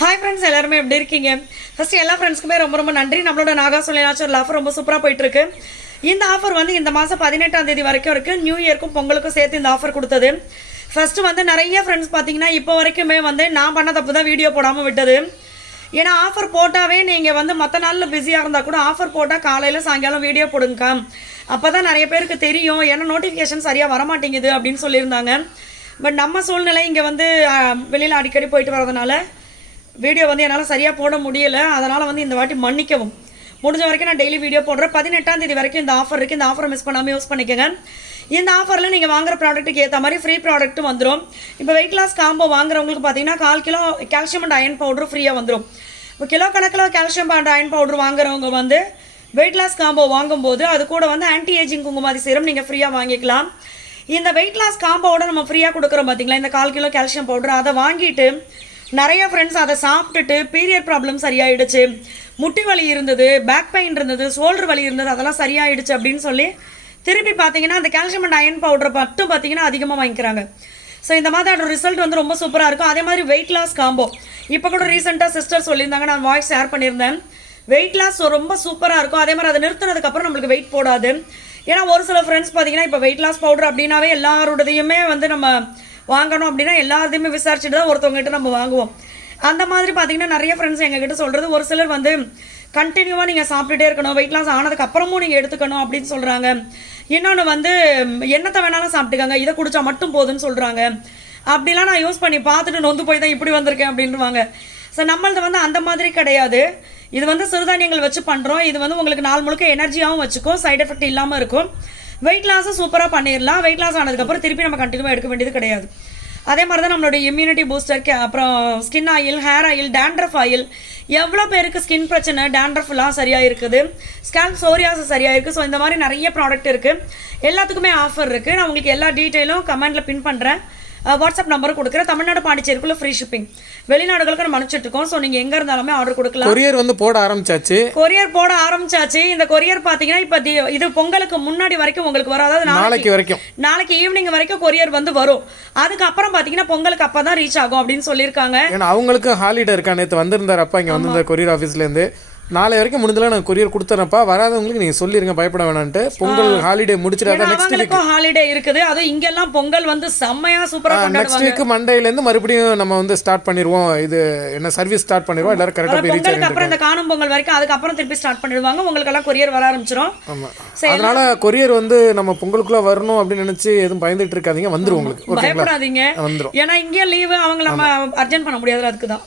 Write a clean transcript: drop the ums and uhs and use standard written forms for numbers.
Hi friends, எல்லாருமே எப்படி இருக்கீங்க? ஃபர்ஸ்ட் எல்லா ஃப்ரெண்ட்ஸ்க்குமே ரொம்ப ரொம்ப நன்றி. நம்மளோட நாகா சொல்லியாச்சும் ஆஃபர் ரொம்ப சூப்பராக போயிட்டு இருக்கு. இந்த ஆஃபர் வந்து இந்த மாதம் 18ஆம் தேதி வரைக்கும் இருக்கு. நியூ இயர்க்கும் பொங்கலுக்கும் சேர்த்து இந்த ஆஃபர் கொடுத்தது. ஃபர்ஸ்ட் வந்து நிறைய ஃப்ரெண்ட்ஸ் பார்த்தீங்கன்னா இப்போ வரைக்குமே வந்து நான் பண்ண தப்பு தான் வீடியோ போடாமல் விட்டது. ஏன்னா ஆஃபர் போட்டாவே நீங்கள் வந்து மற்ற நாளில் பிஸியாக இருந்தால் கூட ஆஃபர் போட்டால் காலையில் சாயங்காலம் வீடியோ போடுங்க, அப்போ தான் நிறைய பேருக்கு தெரியும். ஏன்னா நோட்டிஃபிகேஷன் சரியாக வரமாட்டேங்குது அப்படின்னு சொல்லியிருந்தாங்க. பட் நம்ம சூழ்நிலை இங்கே வந்து வெளியில் அடிக்கடி போயிட்டு வரதுனால வீடியோ வந்து என்னால் சரியாக போட முடியலை. அதனால் வந்து இந்த வாட்டி மன்னிக்கவும். முடிஞ்ச வரைக்கும் நான் டெய்லி வீடியோ போடுறேன். 18ஆம் தேதி வரைக்கும் இந்த ஆஃபர் இருக்குது. இந்த ஆஃபரை மிஸ் பண்ணாமல் யூஸ் பண்ணிக்கோங்க. இந்த ஆஃபரில் நீங்கள் வாங்குற ப்ராடக்ட்டுக்கு ஏற்ற மாதிரி ஃப்ரீ ப்ராடக்ட்டும் வந்துடும். இப்போ வெயிட் லாஸ் காம்போ வாங்குறவங்களுக்கு பார்த்தீங்கன்னா 1/4 kilo calcium and iron powder ஃப்ரீயாக வந்துடும். இப்போ கிலோ கணக்கில் கால்சியம் அண்ட் அயன் பவுடர் வாங்குறவங்க வந்து வெயிட் லாஸ் காம்போ வாங்கும்போது அது கூட வந்து ஆன்டி ஏஜிங் குங்குமாதி சீரம் நீங்கள் ஃப்ரீயாக வாங்கிக்கலாம். இந்த வெயிட் லாஸ் காம்போவோட நம்ம ஃப்ரீயாக கொடுக்குறோம் பார்த்தீங்களா, இந்த 1/4 கிலோ கால்சியம் பவுடர், அதை வாங்கிட்டு நிறைய ஃப்ரெண்ட்ஸ் அதை சாப்பிட்டுட்டு பீரியட் ப்ராப்ளம் சரியாயிடுச்சு, முட்டி வலி இருந்தது, பேக் பெயின் இருந்தது, ஷோல்டர் வலி இருந்தது, அதெல்லாம் சரியாயிடுச்சு அப்படின்னு சொல்லி திருப்பி பார்த்தீங்கன்னா அந்த கால்சியம் அண்ட் அயன் பவுடர் மட்டும் பார்த்தீங்கன்னா அதிகமாக வாங்கிக்கிறாங்க. ஸோ இந்த மாதிரி அதோட ரிசல்ட் வந்து ரொம்ப சூப்பராக இருக்கும். அதே மாதிரி வெயிட் லாஸ் காம்போ இப்போ கூட ரீசெண்டாக சிஸ்டர் சொல்லியிருந்தாங்க, நான் வாய்ஸ் ஷேர் பண்ணியிருந்தேன். வெயிட் லாஸ் ரொம்ப சூப்பராக இருக்கும். அதே மாதிரி அதை நிறுத்தினதுக்கப்புறம் நம்மளுக்கு வெயிட் போடாது. ஏன்னா ஒரு சில ஃப்ரெண்ட்ஸ் பார்த்தீங்கன்னா இப்போ வெயிட் லாஸ் பவுடர் அப்படின்னாவே எல்லாரோடையுமே வந்து நம்ம வாங்கணும் அப்படின்னா எல்லாத்தையுமே விசாரிச்சுட்டு தான் ஒருத்தவங்ககிட்ட நம்ம வாங்குவோம். அந்த மாதிரி பார்த்தீங்கன்னா நிறைய ஃப்ரெண்ட்ஸ் எங்ககிட்ட சொல்கிறது, ஒரு சிலர் வந்து கண்டினியூவாக நீங்கள் சாப்பிட்டுட்டே இருக்கணும், வெயிட் லாஸ் ஆனதுக்கு அப்புறமும் நீங்கள் எடுத்துக்கணும் அப்படின்னு சொல்கிறாங்க. இன்னொன்று வந்து என்னத்தை வேணாலும் சாப்பிட்டுக்காங்க, இதை குடிச்சா மட்டும் போதுன்னு சொல்கிறாங்க. அப்படிலாம் நான் யூஸ் பண்ணி பார்த்துட்டு நொந்து போய் தான் இப்படி வந்திருக்கேன் அப்படின்வாங்க. ஸோ நம்மளது வந்து அந்த மாதிரி கிடையாது. இது வந்து சிறுதானியங்கள் வச்சு பண்ணுறோம். இது வந்து உங்களுக்கு நாள் முழுக்க எனர்ஜியாகவும் வச்சுக்கும், சைட் எஃபெக்ட் இல்லாமல் இருக்கும். வெயிட் லாஸும் சூப்பராக பண்ணிடலாம். வெயிட் லாஸ் ஆனதுக்கப்புறம் திருப்பி நம்ம கண்டினியூவாக எடுக்க வேண்டியது கிடையாது. அதே மாதிரி தான் நம்மளுடைய இம்யூனிட்டி பூஸ்டர், அப்புறம் skin oil, hair oil, dandruff oil, எவ்வளோ பேருக்கு ஸ்கின் பிரச்சனை, டேண்ட்ரஃப்லாம் சரியாக இருக்குது, ஸ்கேல்ப் சோரியாஸ் சரியாக இருக்குது. ஸோ இந்த மாதிரி நிறைய ப்ராடக்ட் இருக்குது. எல்லாத்துக்குமே ஆஃபர் இருக்குது. நான் உங்களுக்கு எல்லா டீட்டெயிலும் கமெண்ட்டில் பின் பண்ணுறேன். வாட்ஸ்அப் நம்பர் கொடுக்குறேன். தமிழ்நாடு பாண்டிச்சேரிக்குள்ள ஃப்ரீ ஷிப்பிங். வெளிநாடுகளுக்கு நம்ம அனுப்பிச்சிட்டு இருக்கோம். ஸோ நீங்கள் எங்கே இருந்தாலுமே ஆர்டர் கொடுக்கலாம். கொரியர் வந்து போட ஆரம்பிச்சாச்சு. இந்த கொரியர் பார்த்தீங்கன்னா இப்போ இது பொங்கலுக்கு முன்னாடி வரைக்கும் உங்களுக்கு வரும். அதாவது நாளைக்கு ஈவினிங் வரைக்கும் கொரியர் வந்து வரும். அதுக்கப்புறம் பார்த்தீங்கன்னா பொங்கலுக்கு அப்போ தான் ரீச் ஆகும் அப்படின்னு சொல்லியிருக்காங்க. ஏன்னா அவங்களுக்கு ஹாலிடே இருக்கா. நேற்று வந்திருந்தார் அப்பா இங்கே வந்து கொரியர் ஆஃபீஸ்லேருந்து. நாளை வரைக்கும் முடிஞ்சலாம் நான் கொரியர் கொடுத்துறேன்ப்பா, வராதவங்களுக்கு நீங்கள் சொல்லிடுங்க, பயப்பட வேணான்ட்டு. பொங்கல் ஹாலிடே முடிச்சிடாத நெக்ஸ்ட் வீக் ஹாலிடே இருக்குது. அது இங்கெல்லாம் பொங்கல் வந்து செம்மையா சூப்பரா கொண்டாடுவாங்க. நெக்ஸ்ட் வீக் மண்டேலேருந்து மறுபடியும் நம்ம வந்து ஸ்டார்ட் பண்ணிடுவோம். இது என்ன சர்வீஸ் ஸ்டார்ட் பண்ணிடுவோம். எல்லாரும் கரெக்டாக போய் ரீச் ஆகிடும். அப்புறம் இந்த காணும் பொங்கல் வரைக்கும் அதுக்கப்புறம் திருப்பி ஸ்டார்ட் பண்ணிடுவாங்க. உங்களுக்கு எல்லாம் கொரியர் வர ஆரம்பிச்சிடும். ஆமாம், அதனால கொரியர் வந்து நம்ம பொங்கலுக்குள்ள வரணும் அப்படின்னு நினைச்சு எதுவும் பயந்துட்டு இருக்காதீங்க, வந்துடும் உங்களுக்கு. பயப்படாதீங்க, வந்துடும். ஏன்னா இங்கே லீவு அவங்க நம்ம அர்ஜென்ட் பண்ண முடியாது. அதுக்கு தான்